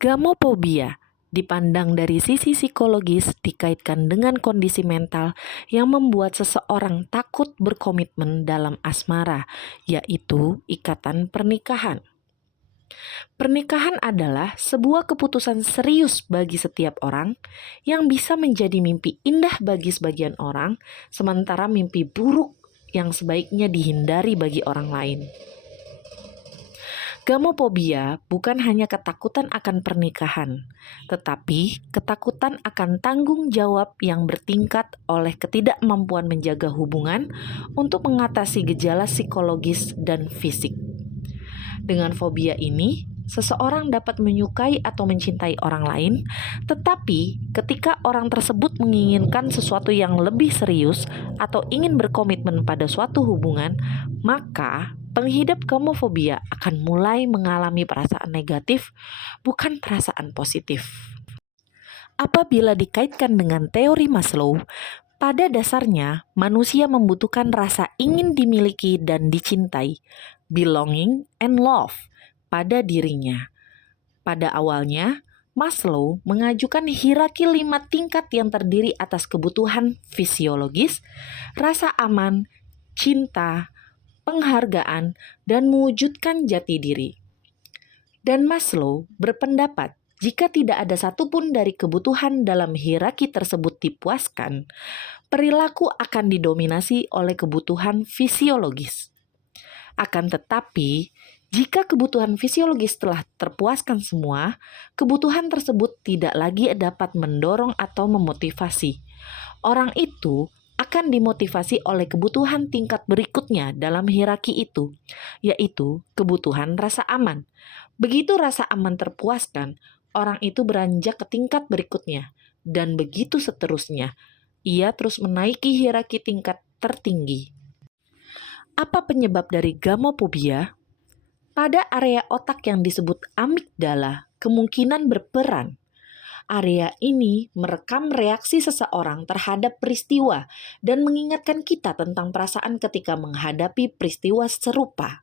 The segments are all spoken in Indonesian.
Gamophobia dipandang dari sisi psikologis dikaitkan dengan kondisi mental yang membuat seseorang takut berkomitmen dalam asmara, yaitu ikatan pernikahan. Pernikahan adalah sebuah keputusan serius bagi setiap orang yang bisa menjadi mimpi indah bagi sebagian orang, sementara mimpi buruk yang sebaiknya dihindari bagi orang lain. Gamophobia bukan hanya ketakutan akan pernikahan, tetapi ketakutan akan tanggung jawab yang bertingkat oleh ketidakmampuan menjaga hubungan untuk mengatasi gejala psikologis dan fisik. Dengan fobia ini, seseorang dapat menyukai atau mencintai orang lain, tetapi ketika orang tersebut menginginkan sesuatu yang lebih serius atau ingin berkomitmen pada suatu hubungan, maka pengidap gamophobia akan mulai mengalami perasaan negatif, bukan perasaan positif. Apabila dikaitkan dengan teori Maslow, pada dasarnya manusia membutuhkan rasa ingin dimiliki dan dicintai, belonging and love, pada dirinya. Pada awalnya, Maslow mengajukan hierarki 5 tingkat yang terdiri atas kebutuhan fisiologis, rasa aman, cinta, penghargaan, dan mewujudkan jati diri. Dan Maslow berpendapat jika tidak ada satupun dari kebutuhan dalam hierarki tersebut dipuaskan, perilaku akan didominasi oleh kebutuhan fisiologis. Akan tetapi, jika kebutuhan fisiologis telah terpuaskan semua, kebutuhan tersebut tidak lagi dapat mendorong atau memotivasi. Orang itu akan dimotivasi oleh kebutuhan tingkat berikutnya dalam hierarki itu, yaitu kebutuhan rasa aman. Begitu rasa aman terpuaskan, orang itu beranjak ke tingkat berikutnya, dan begitu seterusnya. Ia terus menaiki hierarki tingkat tertinggi. Apa penyebab dari gamophobia? Pada area otak yang disebut amigdala kemungkinan berperan. Area ini merekam reaksi seseorang terhadap peristiwa dan mengingatkan kita tentang perasaan ketika menghadapi peristiwa serupa.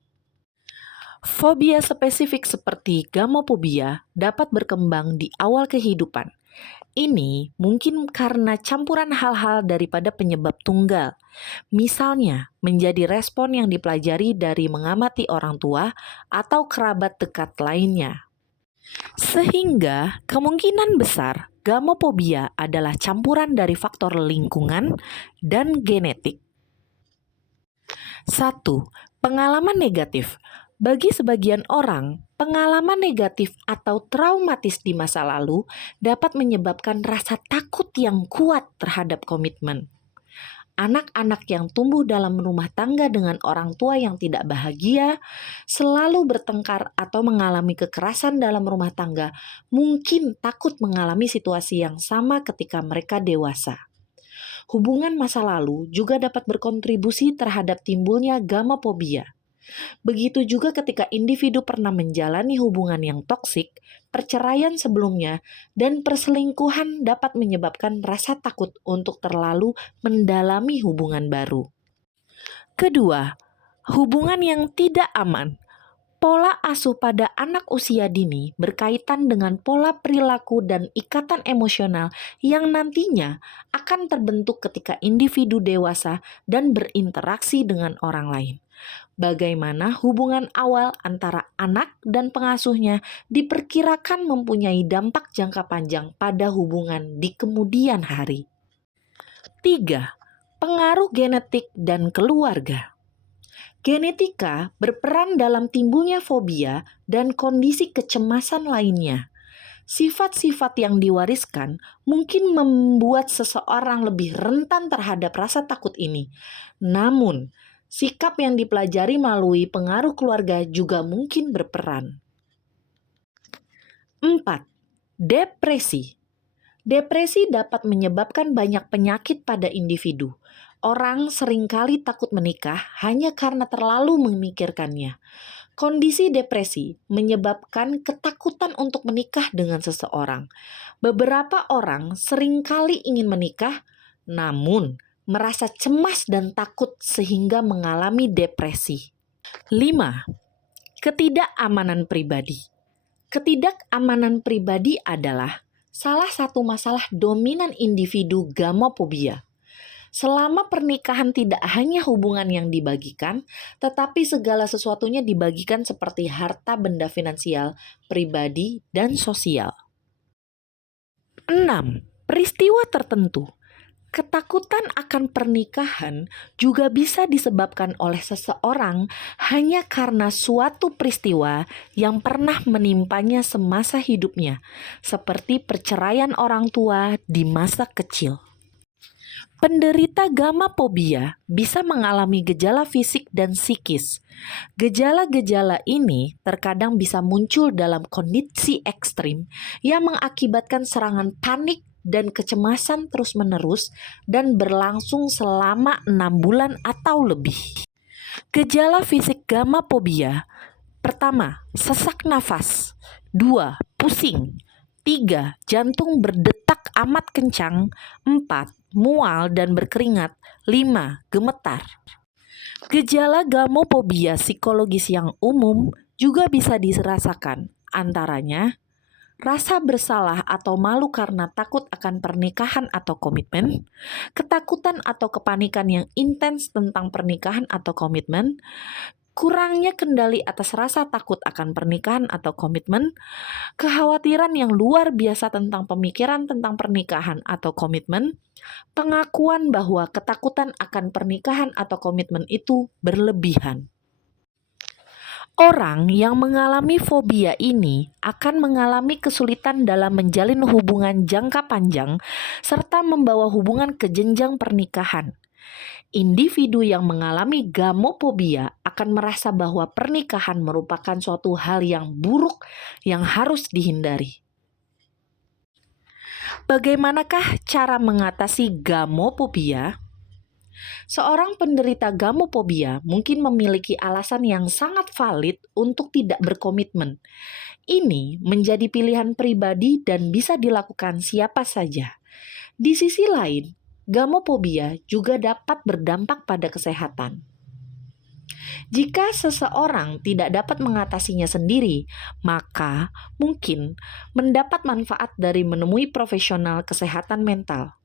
Fobia spesifik seperti gamophobia dapat berkembang di awal kehidupan. Ini mungkin karena campuran hal-hal daripada penyebab tunggal. Misalnya, menjadi respon yang dipelajari dari mengamati orang tua atau kerabat dekat lainnya. Sehingga kemungkinan besar gamophobia adalah campuran dari faktor lingkungan dan genetik. 1. Pengalaman negatif. Bagi sebagian orang, pengalaman negatif atau traumatis di masa lalu dapat menyebabkan rasa takut yang kuat terhadap komitmen. Anak-anak yang tumbuh dalam rumah tangga dengan orang tua yang tidak bahagia, selalu bertengkar atau mengalami kekerasan dalam rumah tangga, mungkin takut mengalami situasi yang sama ketika mereka dewasa. Hubungan masa lalu juga dapat berkontribusi terhadap timbulnya gamophobia. Begitu juga ketika individu pernah menjalani hubungan yang toksik, perceraian sebelumnya, dan perselingkuhan dapat menyebabkan rasa takut untuk terlalu mendalami hubungan baru. Kedua, hubungan yang tidak aman. Pola asuh pada anak usia dini berkaitan dengan pola perilaku dan ikatan emosional yang nantinya akan terbentuk ketika individu dewasa dan berinteraksi dengan orang lain. Bagaimana hubungan awal antara anak dan pengasuhnya diperkirakan mempunyai dampak jangka panjang pada hubungan di kemudian hari. 3. Pengaruh genetik dan keluarga. Genetika berperan dalam timbulnya fobia dan kondisi kecemasan lainnya. Sifat-sifat yang diwariskan mungkin membuat seseorang lebih rentan terhadap rasa takut ini. Namun, sikap yang dipelajari melalui pengaruh keluarga juga mungkin berperan. 4. Depresi. Depresi dapat menyebabkan banyak penyakit pada individu. Orang seringkali takut menikah hanya karena terlalu memikirkannya. Kondisi depresi menyebabkan ketakutan untuk menikah dengan seseorang. Beberapa orang seringkali ingin menikah, namun merasa cemas dan takut sehingga mengalami depresi. 5. Ketidakamanan pribadi. Ketidakamanan pribadi adalah salah satu masalah dominan individu gamophobia. Selama pernikahan tidak hanya hubungan yang dibagikan, tetapi segala sesuatunya dibagikan seperti harta benda finansial, pribadi, dan sosial. 6. Peristiwa tertentu. Ketakutan akan pernikahan juga bisa disebabkan oleh seseorang hanya karena suatu peristiwa yang pernah menimpanya semasa hidupnya, seperti perceraian orang tua di masa kecil. Penderita gamophobia bisa mengalami gejala fisik dan psikis. Gejala-gejala ini terkadang bisa muncul dalam kondisi ekstrim yang mengakibatkan serangan panik dan kecemasan terus-menerus dan berlangsung selama 6 bulan atau lebih. Gejala fisik gamophobia: pertama, sesak nafas. 2. Pusing. 3. Jantung berdetak amat kencang. 4. Mual dan berkeringat. 5. Gemetar. Gejala gamophobia psikologis yang umum juga bisa dirasakan, antaranya rasa bersalah atau malu karena takut akan pernikahan atau komitmen, ketakutan atau kepanikan yang intens tentang pernikahan atau komitmen, kurangnya kendali atas rasa takut akan pernikahan atau komitmen, kekhawatiran yang luar biasa tentang pemikiran tentang pernikahan atau komitmen, pengakuan bahwa ketakutan akan pernikahan atau komitmen itu berlebihan. Orang yang mengalami fobia ini akan mengalami kesulitan dalam menjalin hubungan jangka panjang serta membawa hubungan ke jenjang pernikahan. Individu yang mengalami gamophobia akan merasa bahwa pernikahan merupakan suatu hal yang buruk yang harus dihindari. Bagaimanakah cara mengatasi gamophobia? Seorang penderita gamophobia mungkin memiliki alasan yang sangat valid untuk tidak berkomitmen. Ini menjadi pilihan pribadi dan bisa dilakukan siapa saja. Di sisi lain, gamophobia juga dapat berdampak pada kesehatan. Jika seseorang tidak dapat mengatasinya sendiri, maka mungkin mendapat manfaat dari menemui profesional kesehatan mental.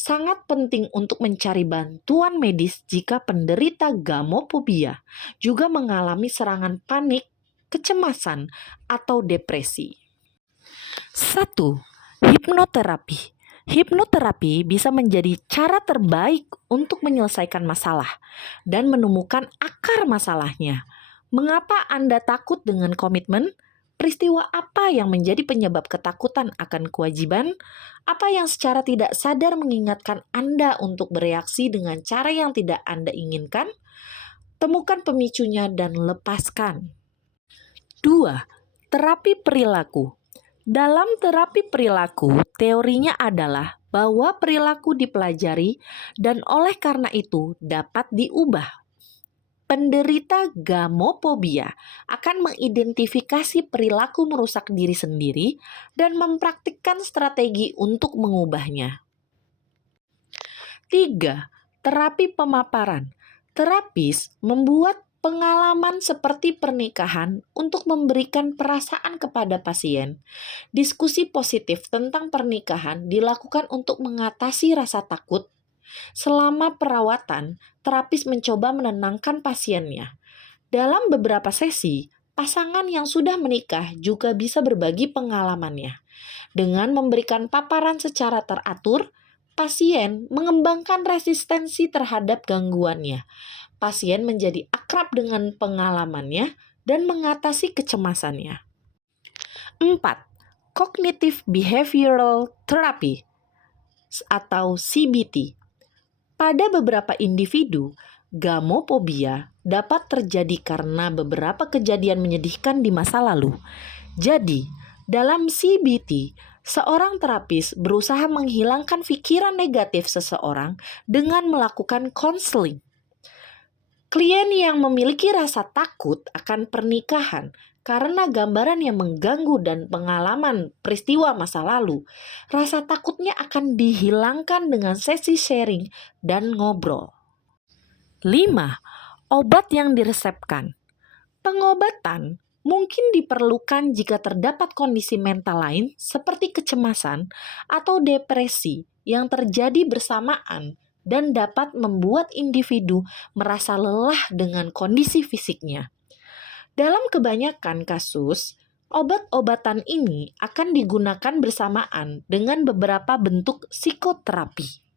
Sangat penting untuk mencari bantuan medis jika penderita gamophobia juga mengalami serangan panik, kecemasan, atau depresi. 1. Hipnoterapi. Hipnoterapi bisa menjadi cara terbaik untuk menyelesaikan masalah dan menemukan akar masalahnya. Mengapa Anda takut dengan komitmen? Peristiwa apa yang menjadi penyebab ketakutan akan kewajiban? Apa yang secara tidak sadar mengingatkan Anda untuk bereaksi dengan cara yang tidak Anda inginkan? Temukan pemicunya dan lepaskan. 2. Terapi perilaku. Dalam terapi perilaku, teorinya adalah bahwa perilaku dipelajari dan oleh karena itu dapat diubah. Penderita gamophobia akan mengidentifikasi perilaku merusak diri sendiri dan mempraktikkan strategi untuk mengubahnya. 3. Terapi pemaparan. Terapis membuat pengalaman seperti pernikahan untuk memberikan perasaan kepada pasien. Diskusi positif tentang pernikahan dilakukan untuk mengatasi rasa takut. Selama perawatan, terapis mencoba menenangkan pasiennya. Dalam beberapa sesi, pasangan yang sudah menikah juga bisa berbagi pengalamannya. Dengan memberikan paparan secara teratur, pasien mengembangkan resistensi terhadap gangguannya. Pasien menjadi akrab dengan pengalamannya dan mengatasi kecemasannya. 4. Cognitive Behavioral Therapy atau CBT. Pada beberapa individu, gamophobia dapat terjadi karena beberapa kejadian menyedihkan di masa lalu. Jadi, dalam CBT, seorang terapis berusaha menghilangkan pikiran negatif seseorang dengan melakukan konseling. Klien yang memiliki rasa takut akan pernikahan karena gambaran yang mengganggu dan pengalaman peristiwa masa lalu, rasa takutnya akan dihilangkan dengan sesi sharing dan ngobrol. 5. Obat yang diresepkan. Pengobatan mungkin diperlukan jika terdapat kondisi mental lain seperti kecemasan atau depresi yang terjadi bersamaan dan dapat membuat individu merasa lelah dengan kondisi fisiknya. Dalam kebanyakan kasus, obat-obatan ini akan digunakan bersamaan dengan beberapa bentuk psikoterapi.